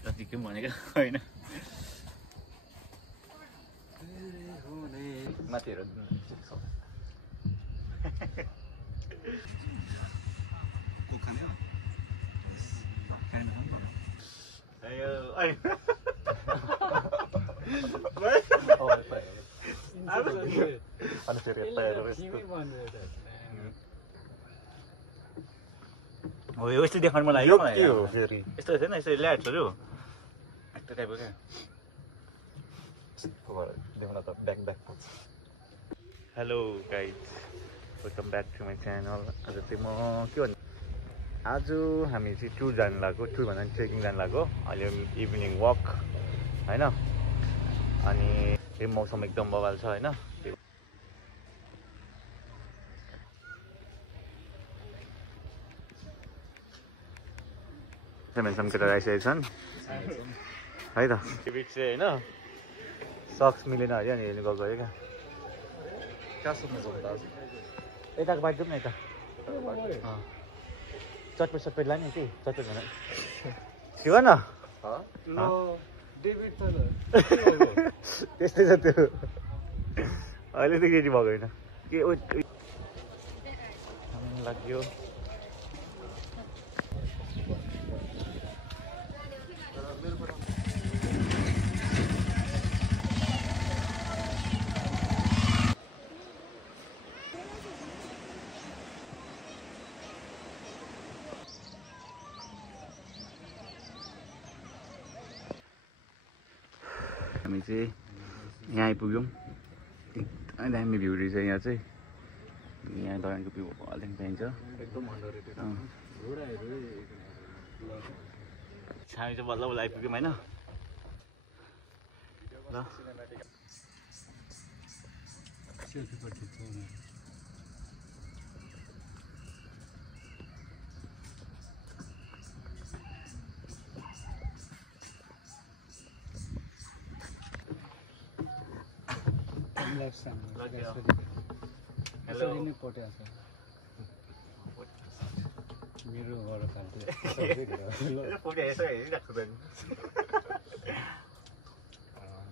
जतिकै भनेको होइन माथि हेर हो यस्तो देखाउनु मलाई यस्तो थिएन यस्तो ल्याट्सहरू यस्तो टाइपको क्या hello guys welcome back to my channel आज चाहिँ म के भन्नु आज हामी चाहिँ टुर जानु लागेको टुर भन्दा पनि ट्रेकिङ जानु लागेको अहिले इभिनिङ वक होइन अनि यो मौसम एकदम बवाल छ होइन केटा आइसकेको छन् है त त्यो बिच चाहिँ होइन सक्स मिलेन अरे अनि हेर्नु गएको अरे क्या यताको बाइक जाउँ न यता चटपेट सटपेट लाने कि चटपेट भन के गर्न त्यस्तै छ त्यो अहिले त केटी भएको होइन के लाग्यो हामी चाहिँ यहाँ आइपुग्यौँ एकदमै दामी भ्यू रहेछ यहाँ चाहिँ यहाँ दरानको भ्यू अलिक पाइन्छ एकदम हामी चाहिँ बल्ल बल्ल आइपुग्यौँ होइन ल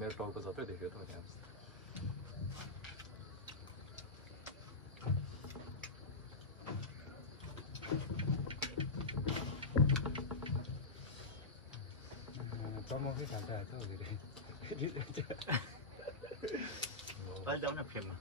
मेरो टाउको सबै देख्यो त त्यहाँ चमकै खान्छ जाउँ न फ्रेममा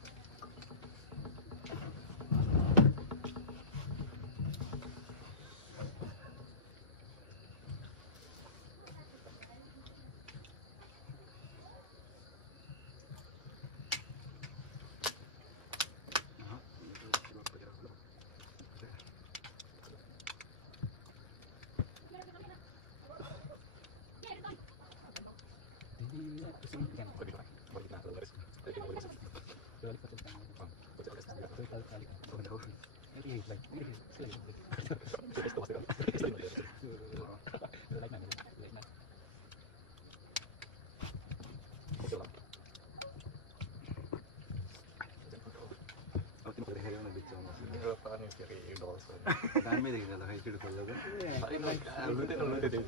दामी देखिन्छ त खै केटी खोल्दा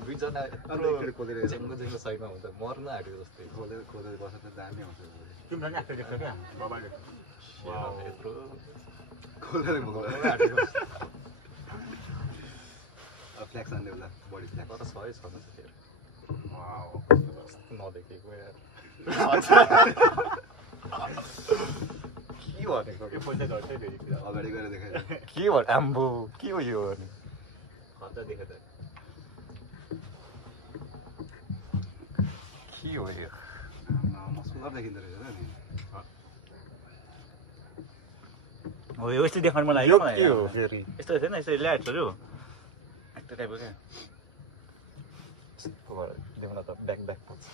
दुईजना खोलेर साइडमा हुन्छ मर्न आँटेको जस्तै खोलेर खोलेर बस्छ त दामी आउँछ खोलेर फ्ल्याक्स आउने बेला बडी फ्ल्याक्स तर सही छ नदेखेको के भनेको अगाडि गएर देखाइ के भयो आम्बो के हो यो खर्चा देखेँ त के हो यो सुन्दर देखिँदो रहेछ नि हो यस्तो देखाउनु मलाई के हो फेरि यस्तो थिएन यस्तो ल्याट्सहरू यस्तो टाइपको क्या देख्न त ब्याक ब्याक पर्छ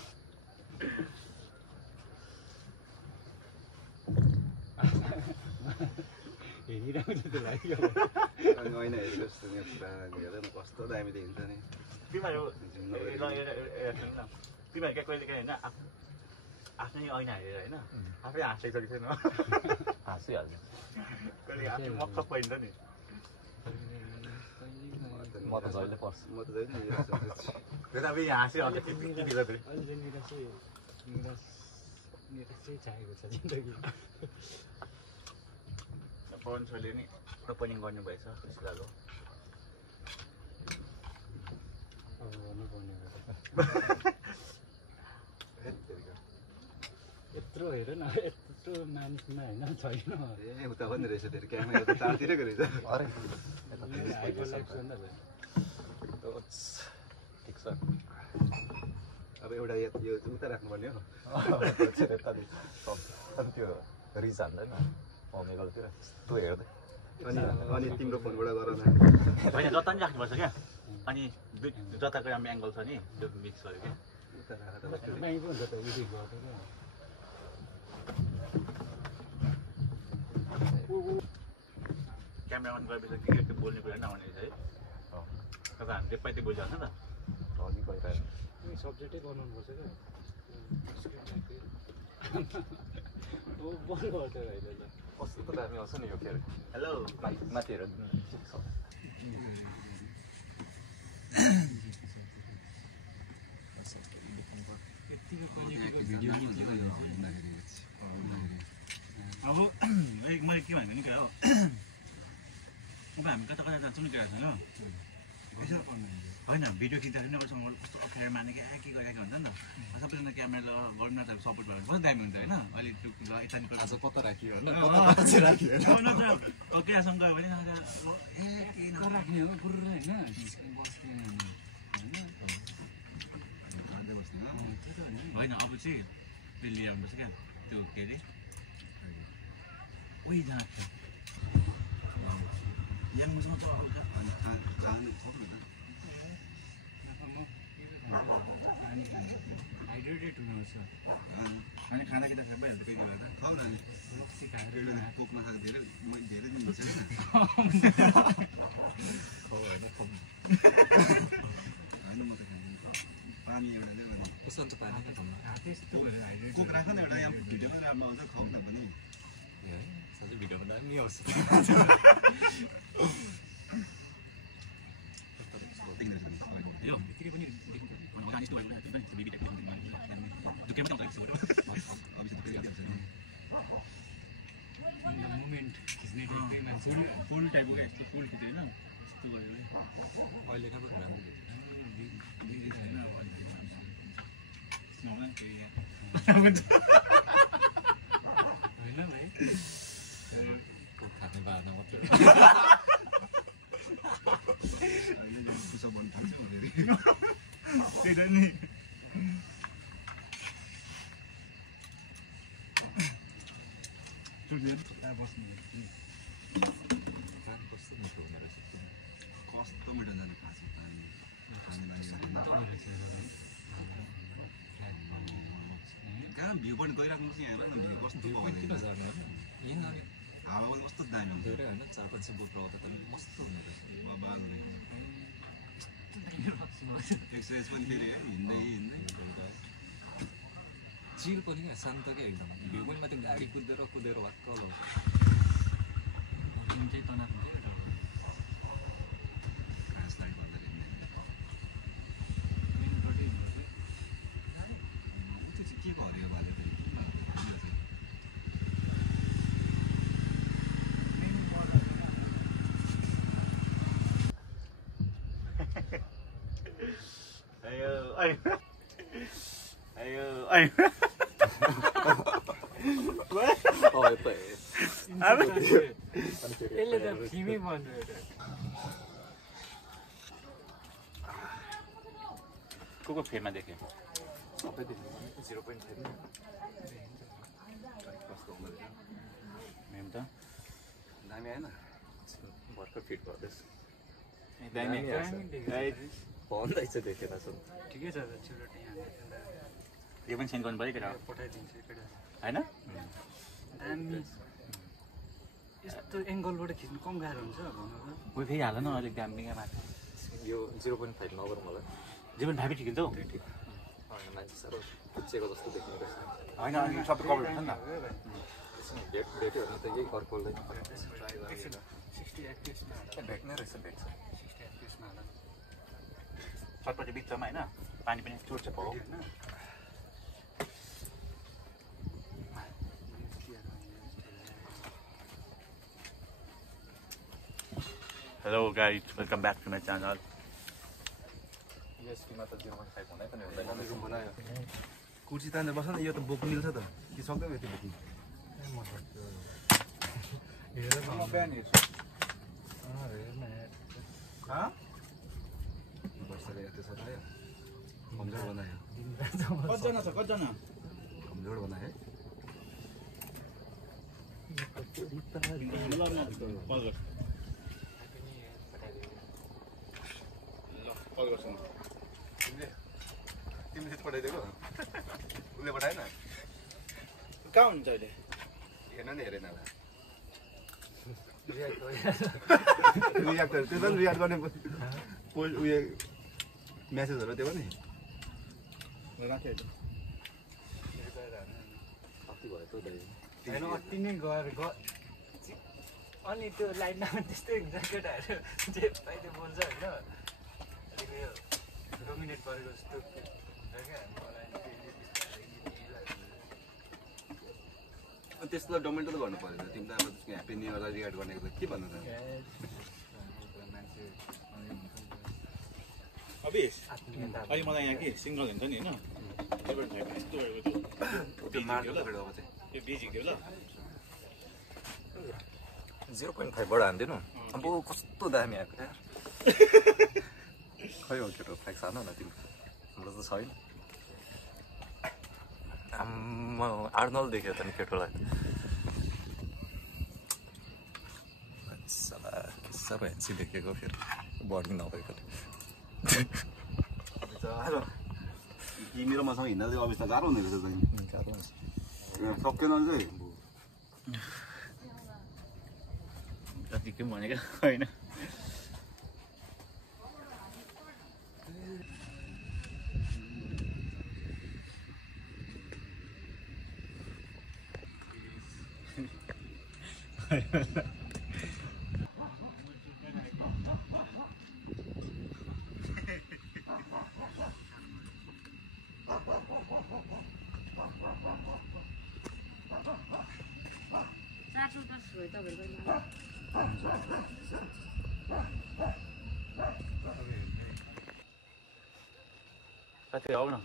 ऐना हेरेको जस्तो नि हेर्दैन कस्तो दामी देखिन्छ नि तिमीहरू क्या कहिले काहीँ होइन आफ्नै ऐना हेरेर होइन आफै हाँसेको छैन हाँसिहाल्छ कहिले आफै मक्क पाइन्छ नि म म त जहिले पर्छु म त जहिले अब यहाँ हाँस्यो अन्त टिभी गर्दै अहिले निराश चाहिँ चाहिएको छ जिन्दगी पवन सरले नि ओपनिङ गर्नुभएछ खुसी लाग्यो अब गर्नुपर्ने यत्रो हेर न यत्रो मानिसमा होइन छैन ए उता पनि रहेछ फेरि क्यामेरा त चारतिरको रहेछ अरे ठिक छ अब एउटा यो उता राख्नुपर्ने हो त्यो रिज हाल्दैन अमेगलतिर त्यो हेर्दै अनि तिम्रो फोनबाट गर न होइन जता नि राख्नुपर्छ क्या अनि जताको राम्रो एङ्गल छ नि त्यो मिक्स गर्यो क्या उता राखेर ब्याङ्क हुन्छ त एडिट गर्दै क्या क्यामेरा अन गरेपछि त्यो बोल्ने कुरा नआउने है तर हामी त्यो पाइते बोलिहाल्छ नि त अघि गइरहेको सब्जेक्टै बनाउनुपर्छ क्या बन्द गर्छ अहिले ल कस्तो त दामी आउँछ नि यो के अरे हेलो माथि हेर यत्तिको क्वालिटीको भिडियो अब मैले के भनेको नि क्या हो अब हामी कता कता जान्छौँ नि क्या होइन होइन भिडियो खिच्दाखेरि नि अरूसँग कस्तो अप्ठ्यारो माने क्या के गरिरहेको हुन्छ नि त सबैजना क्यामेरा गर्नु न त सपोर्ट भयो भने कस्तो दामी हुन्छ होइन अहिले त्यो यता आज कता राखियो होइन केसँग गयो भने ए के राख्ने हो पुरो होइन होइन अब चाहिँ त्यो लिएर आउनुपर्छ क्या त्यो के अरे उही जहाँ याङसँग त हाइड्रेटेड हुनुहुन्छ अनि खाना कि त फेरि भइहाल्छ फेरि भएर रक्सी खाएर कोकमा खाएको धेरै दिन हुन्छ पानी एउटा कसो पानी त्यस्तो गरेर हाइड्रेट कोक राख न एउटा यहाँ भिडियोमा राम्रो आउँछ खाऊ न पनि साँच्चै भिडियोमा दामी आउँछ यो यतिकै पनि मोमेन्ट खिच्ने फुल टाइपको यस्तो फुल खिच्दैन यस्तो गरेर अहिले राम्रो होइन भाइ कोक खाने बारमा मात्रै त्यही त नि बस्नु कस्तो मिठो हुँदो रहेछ कस्तो मिठो जाने खान्छ कहाँ भ्यू पोइन्ट गइराख्नुहोस् यहाँ हेर न भ्यू कस्तो किन जाने यहाँ हावा पनि कस्तो दामी हुन्छ धेरै होइन 4-500 बोट रहँदा त मस्तो हुँदो रहेछ एक्सर्साइज पनि फेरि है हिँड्दै चिल पनि क्या शान्त क्या एकदम भ्यू पोइन्टमा त्यो गाडी कुदेर वाक्क लाउँछ चाहिँ तनाव हुन्छ यसले त फिमै बन्द को फेमा देखेँ सबै देख्नु 0.5 मेम त दामी आएन भर्खर फिट गर्दैछ दामी भन्दैछ देखेन सुन ठिकै छ चुरोटी यो पनि सेन्ड गर्नु पऱ्यो केटा पठाइदिन्छु केटा होइन दामी यस्तो एङ्गलबाट खिच्नु कम गाह्रो हुन्छ भन्नु कोही फेरि हाल न अलिक दामी क्या माथि यो 0.5 नगरौँ मलाई 0.5 ठिक हुन्छ हौ ठिक होइन मान्छे साह्रो खुच्चेको जस्तो देख्ने रहेछ होइन अनि सबै कभर हुन्छ नि त भेट्यो भने त यही अर्कोलाई 60 एक्टिभमा भेट्ने रहेछ भेट्छ 60 एक्टिभमा चटपटी बिचमा होइन पानी पनि चुर्छ पाउ hello guys welcome back to my channel कुर्सी तानेर बस्छ न यो त बोक्नु मिल्छ त कि सक्दैन यति बोक्नु कमजोर बनायो कतिजना छ कतिजना कमजोर बनायो कल गर्छु तिमीले पठाइदिएको उसले पठाएन कहाँ हुनुहुन्छ अहिले हेर्न नि हेरेन रियाक्ट त्यो पनि रियाक्ट गर्ने पोस्ट उयो म्यासेजहरू त्यो पनि राखेँ होइन अति नै गएर अनि त्यो लाइनमा त्यस्तै हुन्छ केटाहरू जे पाइले बोल्छ होइन अलिक यो डोमिनेट गरेको जस्तो हुन्छ क्या त्यसलाई डोमेन्ट त गर्नु पऱ्यो तिमीलाई अब त्यसको ह्याप्पी न्यू इयरलाई रियाक्ट गर्नेको त के भन्नु त अभिस अहिले मलाई यहाँ के सिङ्गल हुन्छ नि होइन त्यो मार्केट अब चाहिँ त्यो बेजिङ थियो ल 0.5 बाट हान्दिनु अब कस्तो दामी आएको यार खै हो केटो फ्ल्याक्स हान्नु न तिम्रो हाम्रो त छैन आर्नल देख्यो त नि केटोलाई सबै हेन्सी देखेको फेरि बर्डिङ नभएको तिमी र मसँग हिँड्दा चाहिँ अवस्था गाह्रो हुने रहेछ गाह्रो सकेन चाहिँ जतिकै भनेको होइन साथी आऊ न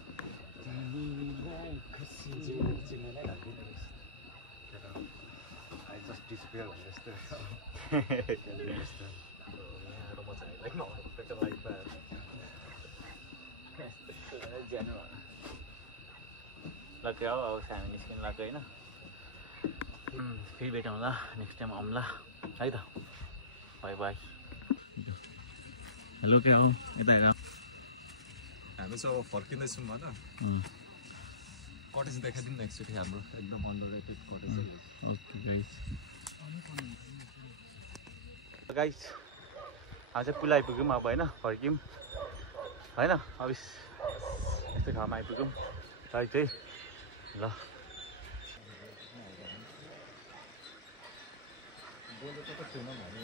लग्यो अब हामी निस्किनु लाग्यो होइन फेरि भेटौँला नेक्स्ट टाइम आउँला है त बाई बाई हेलो के हो यता हेर हामी चाहिँ अब फर्किँदैछौँ भन कटेज देखाइदिउँ न एकचोटि हाम्रो एकदम अन्डररेटेड कटेज ओके गाइस आज चाहिँ पुल आइपुग्यौँ अब होइन फर्क्यौँ होइन अब यस्तो ठाउँमा आइपुग्यौँ है चाहिँ ल बोलेको त छैन भने